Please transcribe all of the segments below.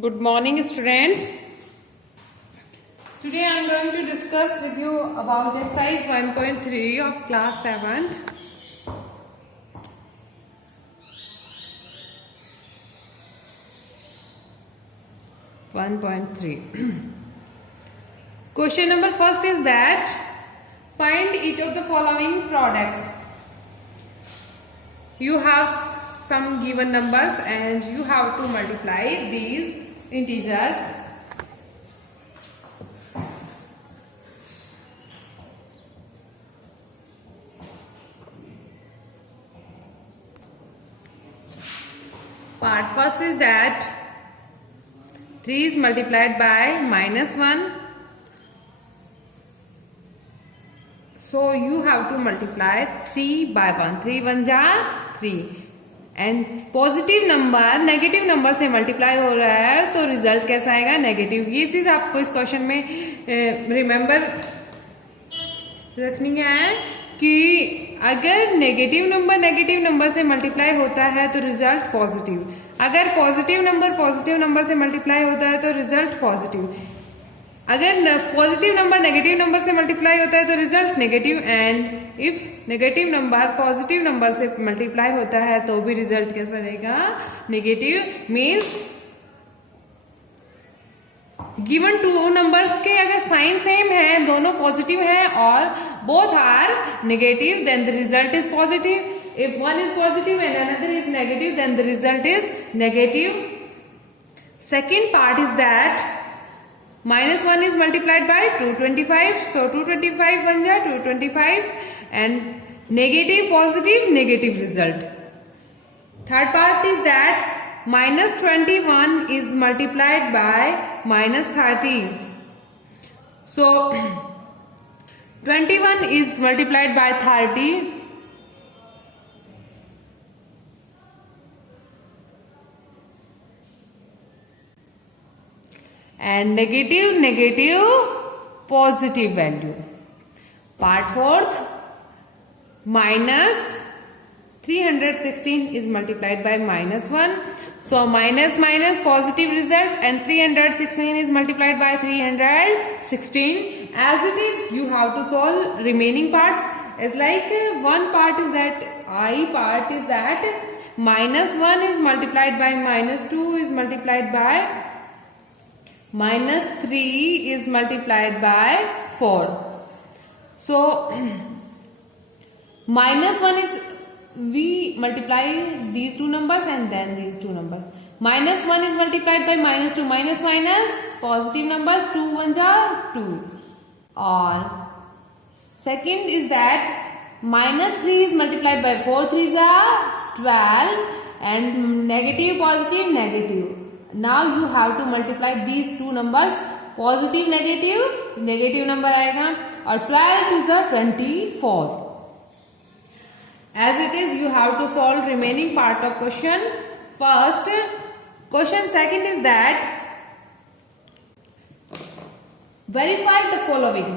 Good morning, students. Today I am going to discuss with you about exercise 1.3 of class 7th. Question number first is that find each of the following products. You have some given numbers and you have to multiply these integers. Part first is that 3 is multiplied by -1. So you have to multiply 3 by 1. 3 1 जा 3. And positive number negative number से multiply हो रहा है तो result कैसा आएगा? Negative. ये चीज आपको इस क्वेश्चन में रिमेंबर रखनी है कि अगर नेगेटिव नंबर से मल्टीप्लाई होता है तो रिजल्ट पॉजिटिव. अगर पॉजिटिव नंबर से मल्टीप्लाई होता है तो रिजल्ट पॉजिटिव. अगर पॉजिटिव नंबर नेगेटिव नंबर से मल्टीप्लाई होता है तो result negative. And if negative number positive number से मल्टीप्लाई होता है तो भी रिजल्ट कैसा रहेगा? Negative. Means given two numbers के अगर साइन सेम है, दोनों पॉजिटिव हैं और both are negative, then the result is positive. If one is positive and another is negative, then the result is negative. Second part is that -1 is multiplied by 225. So 225 1 ja 225 and negative result. Third part is that -21 is multiplied by -30. So 21 is multiplied by 30. And negative positive value. Part fourth, minus 316 is multiplied by -1. So minus positive result and 316 is multiplied by 316. As it is, you have to solve remaining parts. As like one part is that part is that -1 is multiplied by -2 is multiplied by -3 is multiplied by 4. So -1 is, we multiply these two numbers and then these two numbers. -1 is multiplied by -2, minus positive numbers, 2 1 ja 2. Or second is that -3 is multiplied by 4 3 ja 12 and negative positive negative. Now you have to multiply these two numbers, positive negative number आएगा और 12 2 जा 24. As it is, you have to solve remaining part of question. First question second is that verify the following.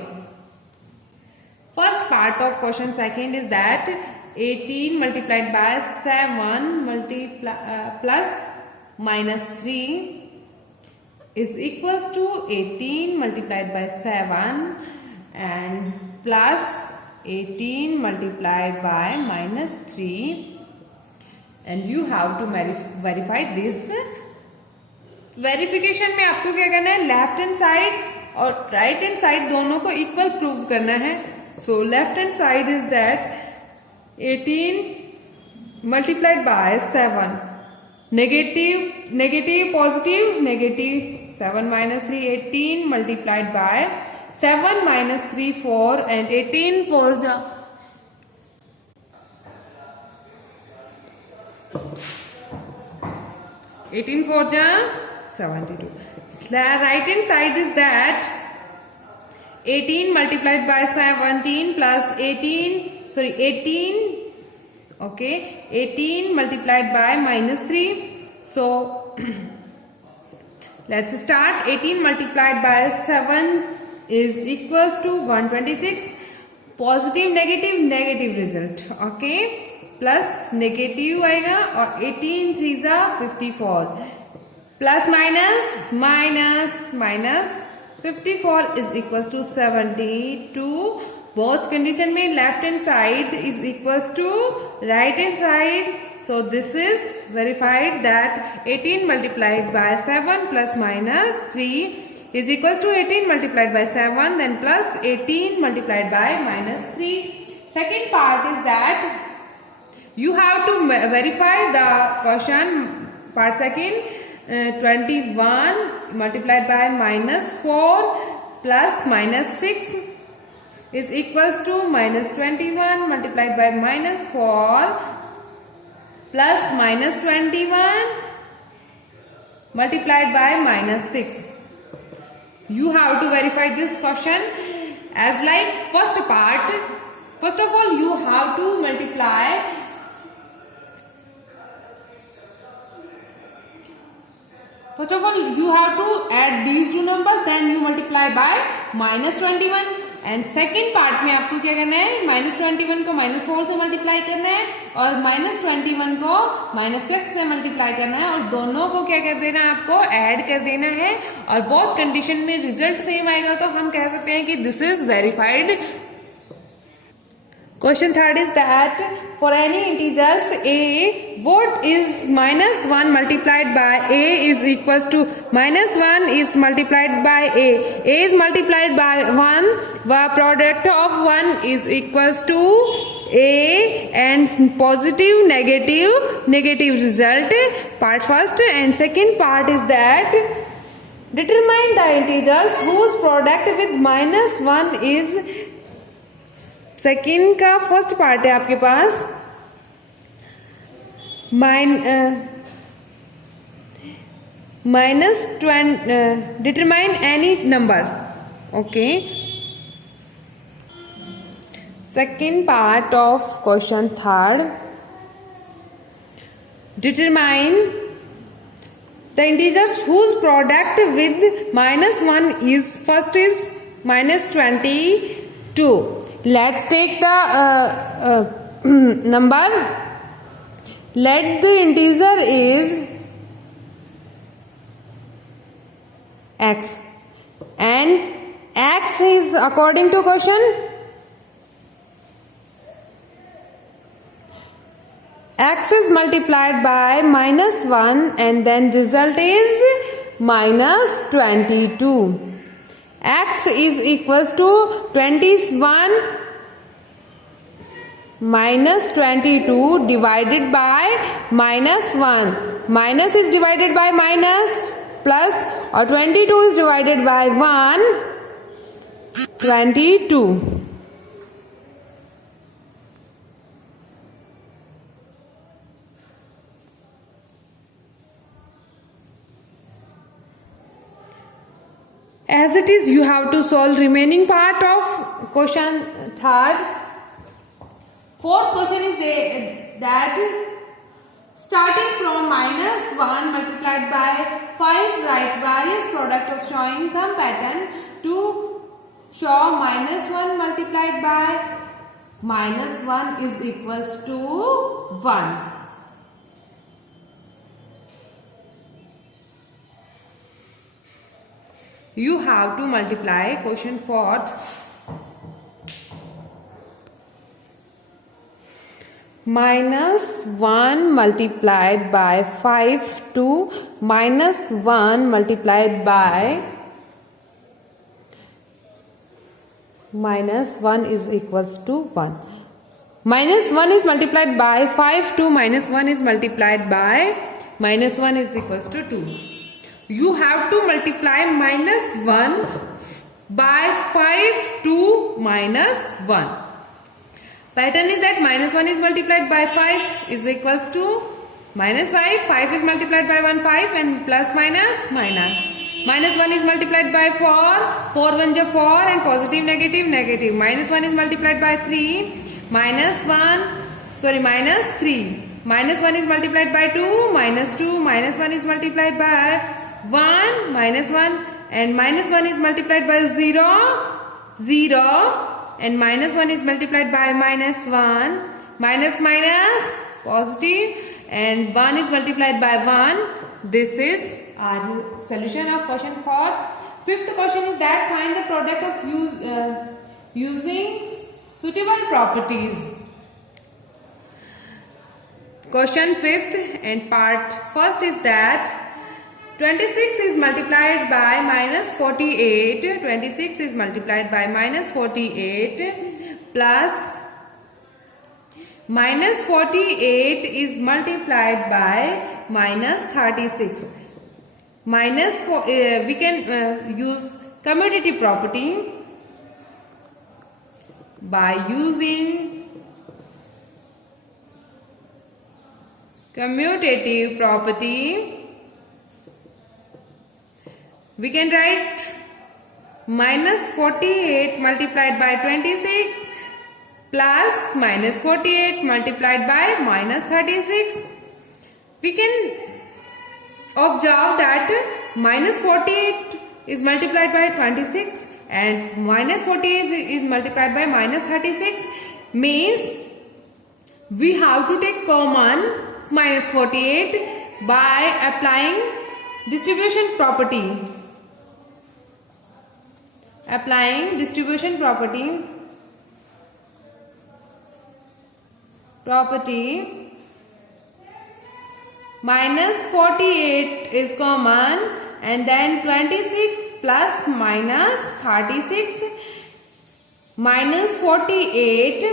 First part of question second is that 18 multiplied by 7 plus -3 is equals to 18 multiplied by 7 and plus 18 multiplied by -3, and you have to verify this. Verification में आपको क्या करना है? Left hand side और right hand side दोनों को equal prove करना है. So left hand side is that 18 multiplied by 7 negative positive negative 7 minus 3 18 multiplied by 7 minus 3 4 and 18 4 the 18 4 ja 72. Right hand side is that 18 multiplied by 17 plus 18 okay, 18 multiplied by -3. So let's start. 18 multiplied by 7 is equals to 126. Positive negative result. Okay, plus negative आएगा और 18 3 जा 54 plus minus 54 is equals to 72. Both condition में left hand side is equals to right hand side. So this is verified that 18 multiplied by 7 plus minus 3 is equals to 18 multiplied by 7 then plus 18 multiplied by minus 3. Second part is that you have to verify the question. Part second, 21 multiplied by minus 4 plus minus 6 is equals to minus 21 multiplied by minus 4 plus minus 21 multiplied by minus 6. You have to verify this question as like first part. First of all, you have to multiply First of all, you have to add these two numbers, then you multiply by minus 21. And second part में आपको क्या करना है, minus 21 को minus 4 से multiply करना है और माइनस 21 को माइनस 6 से मल्टीप्लाई करना है और दोनों को क्या कर देना है, आपको ऐड कर देना है और बोथ कंडीशन में रिजल्ट सेम आएगा तो हम कह सकते हैं कि this is verified. Question third is that for any integers a, what is minus 1 multiplied by a is equals to minus 1 is multiplied by a is multiplied by 1, the product of 1 is equals to a and positive negative result. Part first and second part is that determine the integers whose product with minus 1 is. Second का first part है आपके पास minus determine any number. Okay, second part of question third, determine the integers whose product with minus 1 is first is minus 22. Let's take the number. Let the integer is x and x is according to question x is multiplied by minus 1 and then result is minus 22. X is equals to 21 minus 22 divided by minus 1. Minus is divided by minus plus or 22 is divided by 1, 22. As it is, you have to solve remaining part of question third. Fourth question is that starting from minus 1 multiplied by 5, write various product of showing some pattern to show minus 1 multiplied by minus 1 is equals to 1. You have to multiply question fourth. Minus 1 multiplied by 5 to minus 1 multiplied by minus 1 is equals to 1. Minus 1 is multiplied by 5 to minus 1 is multiplied by minus 1 is equals to 2. You have to multiply minus 1 by 5 to minus 1. Pattern is that minus 1 is multiplied by 5 is equals to minus 5. 5 is multiplied by 1, 5 and plus minus. Minus 1 is multiplied by 4. 4 1 is 4 and positive negative. Minus 1 is multiplied by 3. Minus 3. Minus 1 is multiplied by 2. Minus 2. Minus 1 is multiplied by 1, minus 1 and minus 1 is multiplied by 0 and minus 1 is multiplied by minus 1, minus positive and 1 is multiplied by 1, This is our solution of question 4. Fifth question is that find the product of using suitable properties. Question 5th and part 1st is that 26 is multiplied by minus 48. 26 is multiplied by minus 48 plus minus 48 is multiplied by minus 36. Minus we can use commutative property by using commutative property. We can write minus 48 multiplied by 26 plus minus 48 multiplied by minus 36. We can observe that minus 48 is multiplied by 26 and minus 48 is multiplied by minus 36, means we have to take common minus 48 by applying distribution property. Applying distribution property minus 48 is common and then 26 plus minus 36 minus 48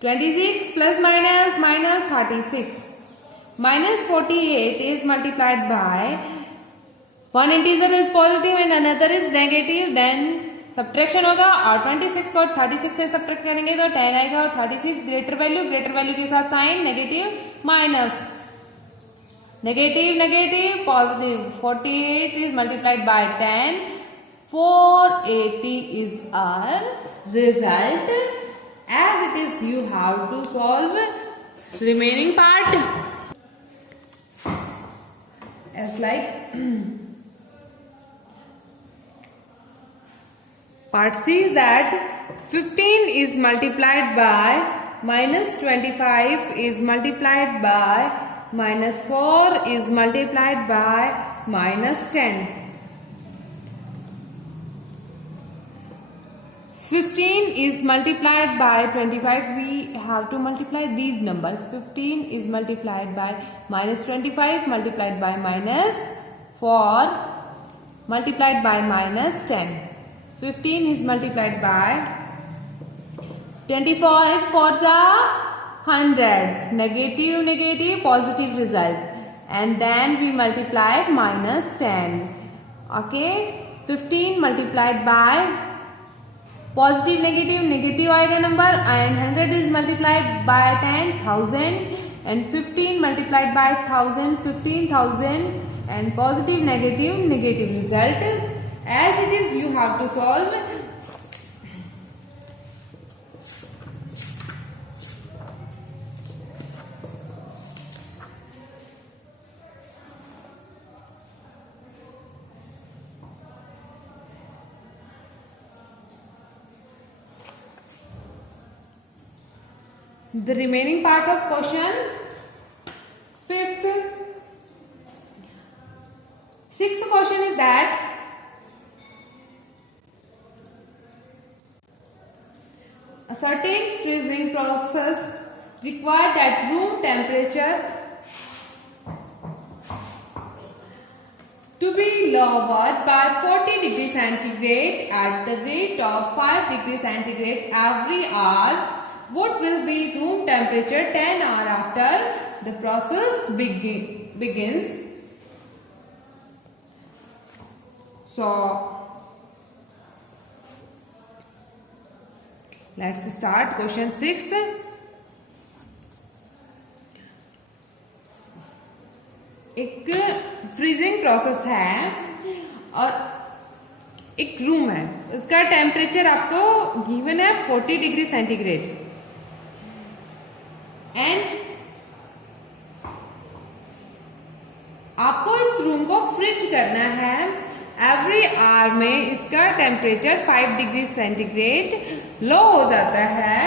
26 plus minus minus 36 minus 48 is multiplied by one integer is positive and another is negative, then subtraction होगा और 26 को 36 से subtract करेंगे तो 10 आएगा और 36 greater value के साथ sign negative minus negative negative positive 48 is multiplied by 10 480 is our result. As it is you have to solve remaining part as like Part C is that 15 is multiplied by minus 25 is multiplied by minus 4 is multiplied by minus 10. 15 is multiplied by 25. We have to multiply these numbers. 15 is multiplied by minus 25 multiplied by minus 4 multiplied by minus 10. 15 is multiplied by 25 for the 100 negative negative positive result and then we multiply minus 10. Okay, 15 multiplied by positive negative आएगा number and 100 is multiplied by 10,000 and 15 multiplied by 1,000 15,000 and positive negative result. As it is, you have to solve the remaining part of question 5th. 6th question is that a certain freezing process required at room temperature to be lowered by 40 degrees centigrade at the rate of 5 degrees centigrade every hour. What will be room temperature 10 hours after the process begins? So let's start question 6th. एक freezing process है और एक room है, उसका temperature आपको given है 40 degree centigrade and आपको इस रूम को फ्रिज करना है. एवरी आवर में इसका टेम्परेचर 5 डिग्री सेंटीग्रेड लो हो जाता है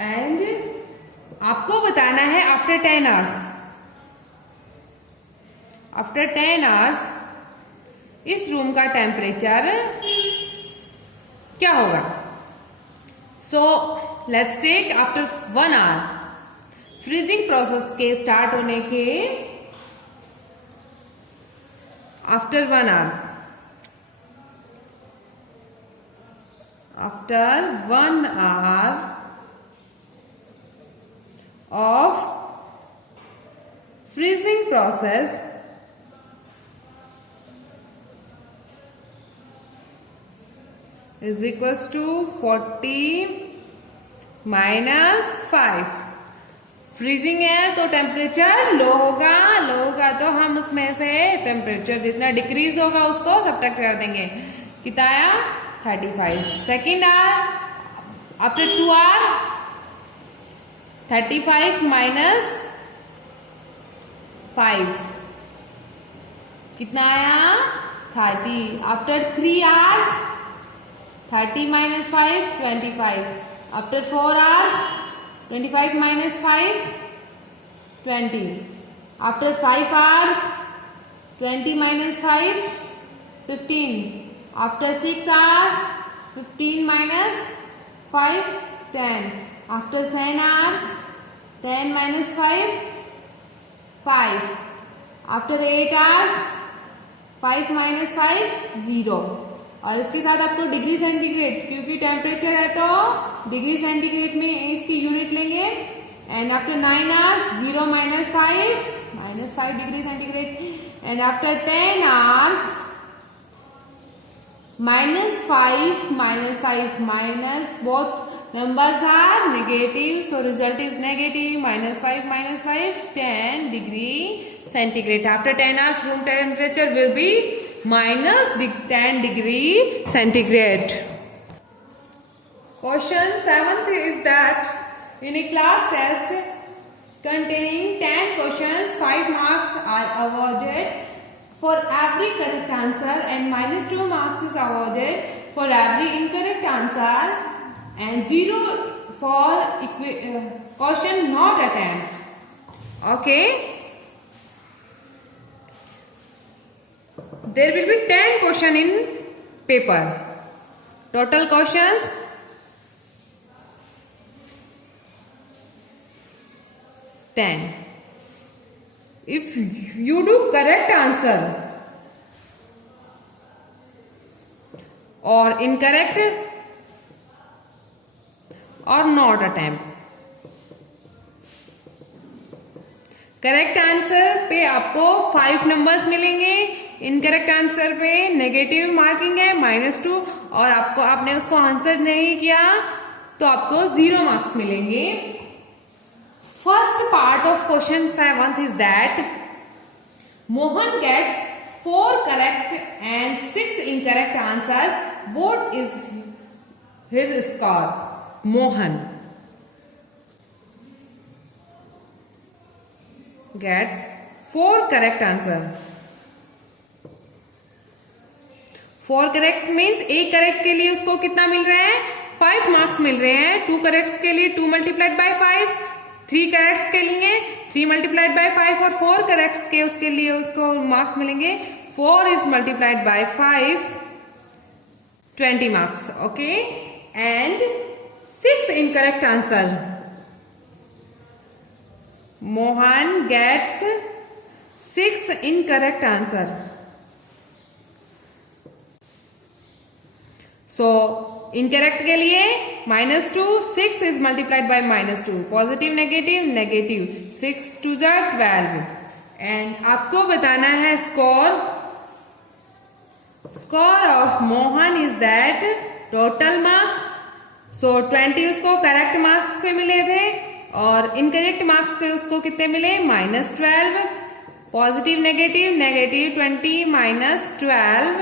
एंड आपको बताना है आफ्टर 10 आवर्स आफ्टर 10 आवर्स इस रूम का टेम्परेचर क्या होगा? So let's take after 1 hour freezing process के स्टार्ट होने के after 1 hour, after 1 hour of freezing process is equals to 40 minus 5. Freezing है तो टेम्परेचर लो होगा तो हम उसमें से टेम्परेचर जितना डिक्रीज होगा उसको सब्ट्रैक्ट कर देंगे। कितना आया? 35. Second hour after 2 hour 35 minus 5 कितना आया? 30. After 3 hours 30 minus 5 25. After 4 hours 25 minus 5 20. After 5 hours 20 minus 5 15. After 6 hours 15 minus 5 10. After 10 hours 10 minus 5 5. After 8 hours 5 minus 5 0. और इसके साथ आपको डिग्री सेंटीग्रेड, क्योंकि टेम्परेचर है तो डिग्री सेंटीग्रेड में इसकी यूनिट लेंगे। And after 9 hours 0 minus 5 degree centigrade. And after 10 hours -5 minus both numbers are negative, so result is negative. -5 10 degree centigrade. After 10 hours room temperature will be -10 degree centigrade. Question 7th is that in a class test containing 10 questions, 5 marks are awarded for every correct answer and -2 marks is awarded for every incorrect answer and 0 for question not attempt. Okay. There will be 10 question in paper. Total questions 10. If you do correct answer or incorrect or not attempt, correct answer पे आपको 5 numbers मिलेंगे, incorrect answer पे negative marking है -2, और आपने उसको answer नहीं किया तो आपको 0 मार्क्स मिलेंगे। First part of question 7th is that Mohan gets 4 correct and 6 incorrect answers, what is his score? Mohan gets 4 correct answer. 4 correct means एक करेक्ट के लिए उसको कितना मिल रहा है? 5 मार्क्स मिल रहे हैं। 2 करेक्ट के लिए 2 मल्टीप्लाइड बाय 5, 3 करेक्ट के लिए 3 मल्टीप्लाइड बाय 5, और 4 करेक्ट के उसके लिए उसको मार्क्स मिलेंगे 4 is multiplied bye 5 20 marks. Okay, and 6 incorrect answer, Mohan gets 6 incorrect answer. So incorrect के लिए -2, 6 is multiplied by -2, positive negative 6 2 जा 12, and आपको बताना है score of Mohan is that total marks. So 20 उसको correct marks पे मिले थे और इनकरेक्ट मार्क्स पे उसको कितने मिले? -12। Positive negative 20 minus 12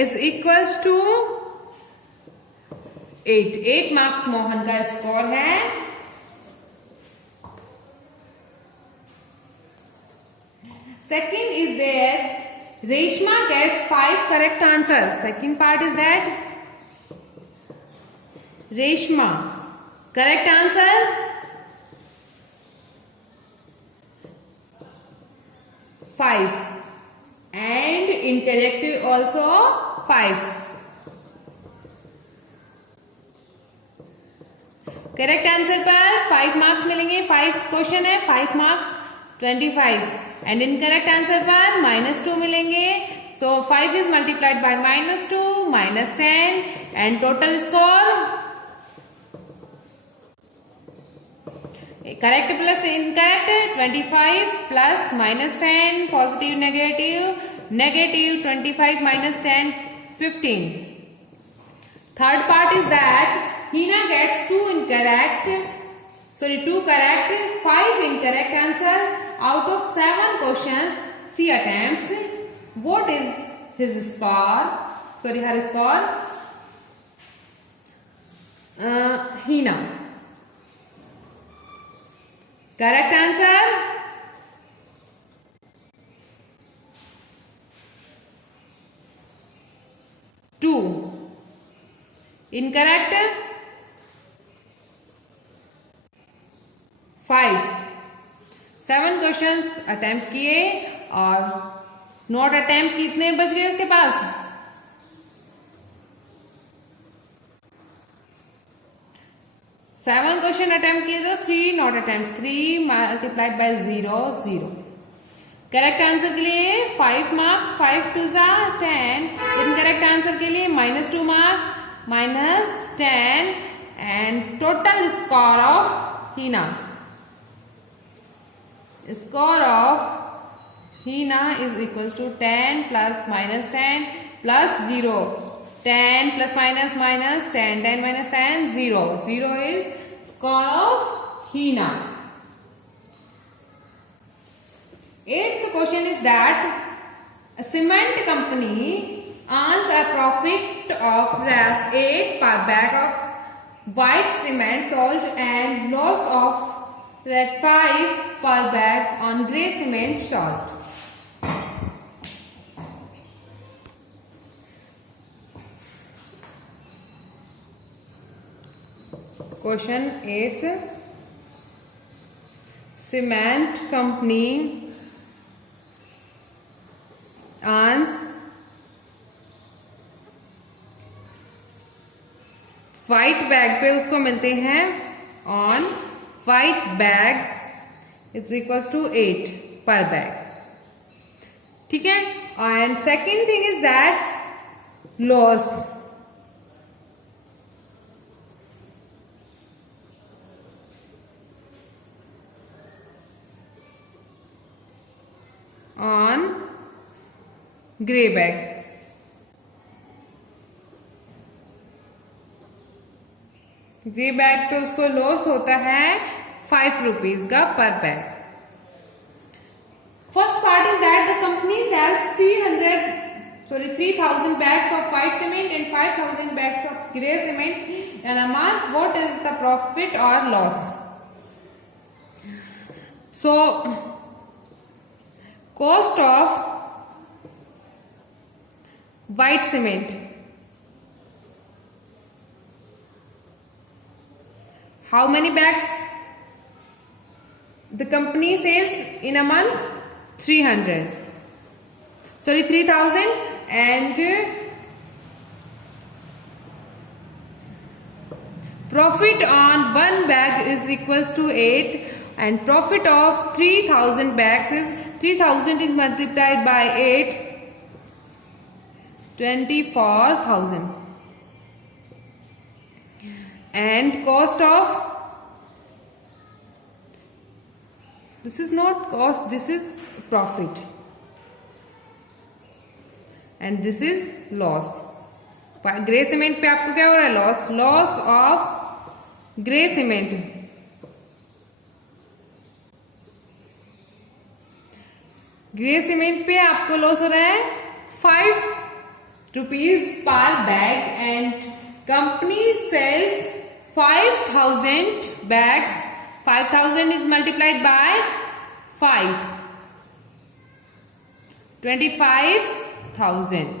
is equals to 8 marks Mohan का स्कोर है। Second is that Reshma gets 5 correct answer. Second part is that Reshma correct answer 5, and incorrect also 5. Correct answer पर 5 मार्क्स मिलेंगे. 5 क्वेश्चन है, 5 मार्क्स 25. एंड इनकरेक्ट आंसर पर -2 मिलेंगे. सो 5 is multiplied bye -2 -10 and total score correct plus incorrect 25 plus -10 positive negative negative 25 -10 15. Third part is that Hina gets 2 correct, 5 incorrect answer out of 7 questions she attempts. What is his score? Her score. Hina. Correct answer 2. Incorrect 5. 7 questions attempt किए और not attempt कितने बच गए उसके पास? 7 question attempt किए तो 3 not attempt. 3 multiplied by 0 0. Correct answer के लिए 5 मार्क्स. 5 2 10. इनकरेक्ट आंसर के लिए -2 marks -10 and total score of Hina. Score of Hina is equals to 10 plus -10 plus 0. 10 plus minus 10. 10 minus 10 0. 0 is score of Hina. 8th question is that a cement company earns a profit of ₹8 per bag of white cement sold and loss of ₹5 per bag on grey cement salt. Question 8th. Cement company earns white bag पे उसको मिलते हैं on white bag is equals to 8 per bag. ठीक है. And second thing is that loss. On grey bag. Grey bag पे उसको loss होता है 5 रुपीज का per bag. First part is that the company sells 3000 bags of white cement and 5000 bags of grey cement in a month. What is the profit or loss? So cost of white cement, how many bags the company sells in a month? 3000 and profit on one bag is equals to 8 and profit of 3000 bags is 3000 is multiplied by 8, 24,000 and cost of, this is not cost, this is profit and this is loss. Grey cement पे आपको क्या हो रहा है? Loss. Loss of grey cement. Grey cement पे आपको loss हो रहा है 5 rupees per bag and company sells 5000 bags. 5000 is multiplied by 5, 25,000.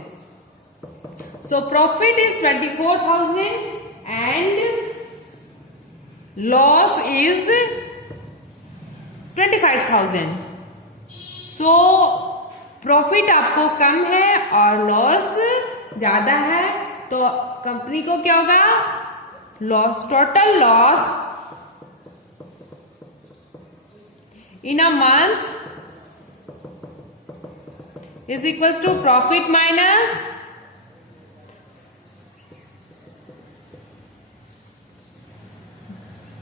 So profit is 24,000 and loss is 25,000. So profit आपको कम है और लॉस ज्यादा है, तो कंपनी को क्या होगा, loss, total loss in a month is equals to profit minus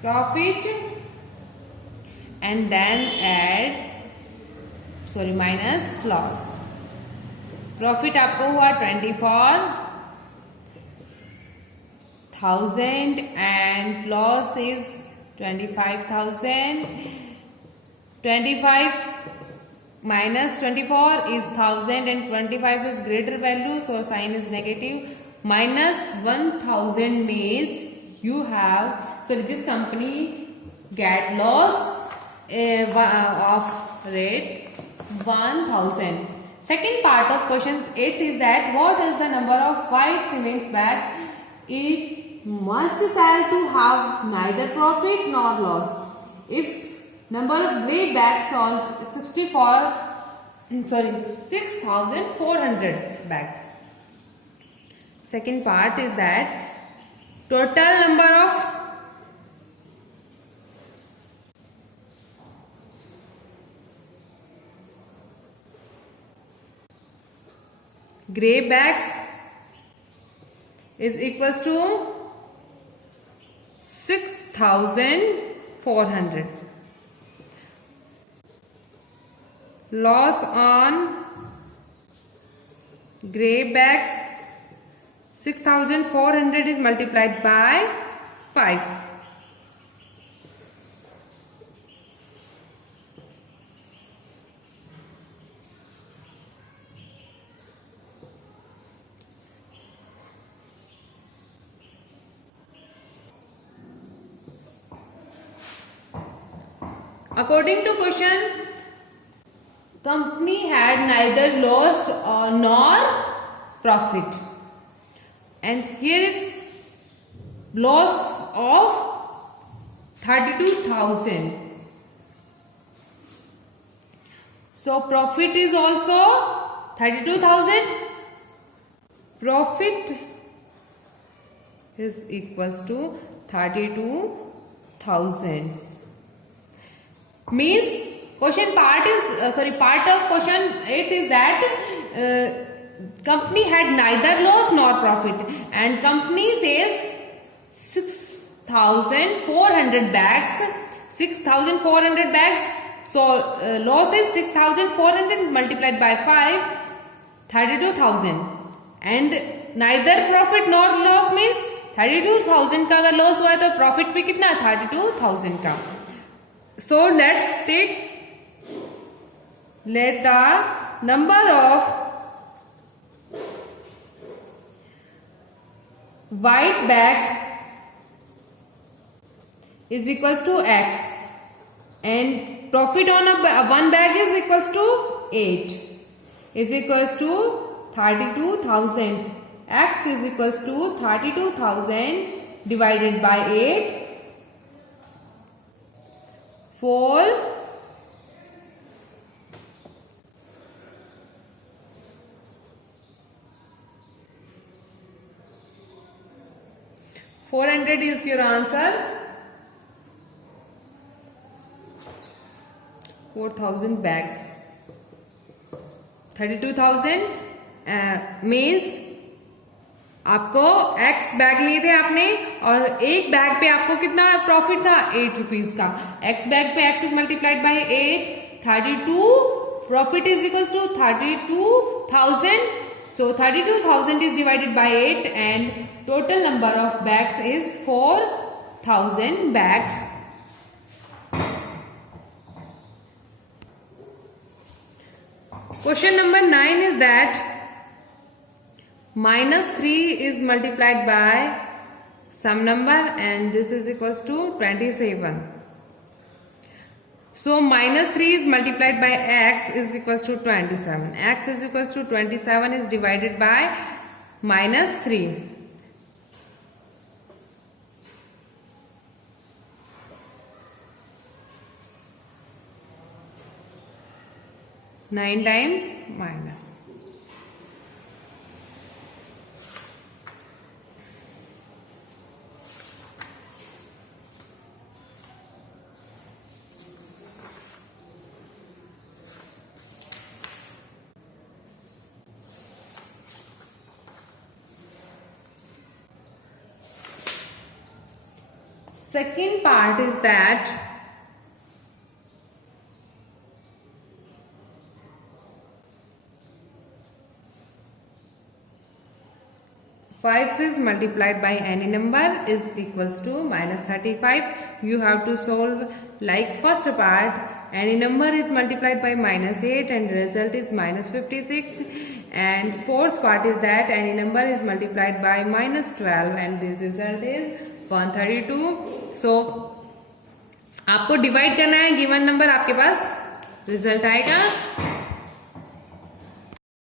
profit and then add minus loss. Profit आपको हुआ 24,000 and loss is 25,000. 25 minus 24 is 1000 and 25 is greater value, so sign is negative. Minus 1000 means you have, this company get loss of rate 1000. Second part of question 8 is that what is the number of white cement bag it must sell to have neither profit nor loss? If number of grey bags sold 6,400 bags. Second part is that total number of grey bags is equals to 6,400. Loss on grey bags 6,400 is multiplied by 5. According to question, company had neither loss nor profit, and here is loss of 32,000. So profit is also 32,000. Profit is equals to 32,000. Means question part is part of question 8 is that company had neither loss nor profit, and company says 6,400 bags. 6,400 bags. So loss is 6,400 multiplied by 5, 32,000, and neither profit nor loss means 32,000 का अगर loss हुआ है तो profit भी कितना, 32,000 का. So let the number of white bags is equals to x, and profit on one bag is equals to 8 is equals to 32,000. X is equals to 32,000 divided by 8. 400 is your answer. 4,000 bags. 32,000 means आपको x bag लिए थे आपने, और एक bag पे आपको कितना profit था, 8 रुपीज का. x बैग पे x is multiplied by 8, 32 profit is equals to 32,000. So 32,000 is divided by 8 and total number of bags is 4,000 bags. Question number 9 is that -3 is multiplied by some number and this is equals to 27. So -3 is multiplied by x is equals to 27. X is equals to 27 is divided by -3. 9 times minus. Second part is that 5 is multiplied by any number is equals to minus 35. You have to solve like first part. Any number is multiplied by minus 8 and result is minus 56. And fourth part is that any number is multiplied by minus 12 and the result is 132. So आपको divide करना है, given number आपके पास result आएगा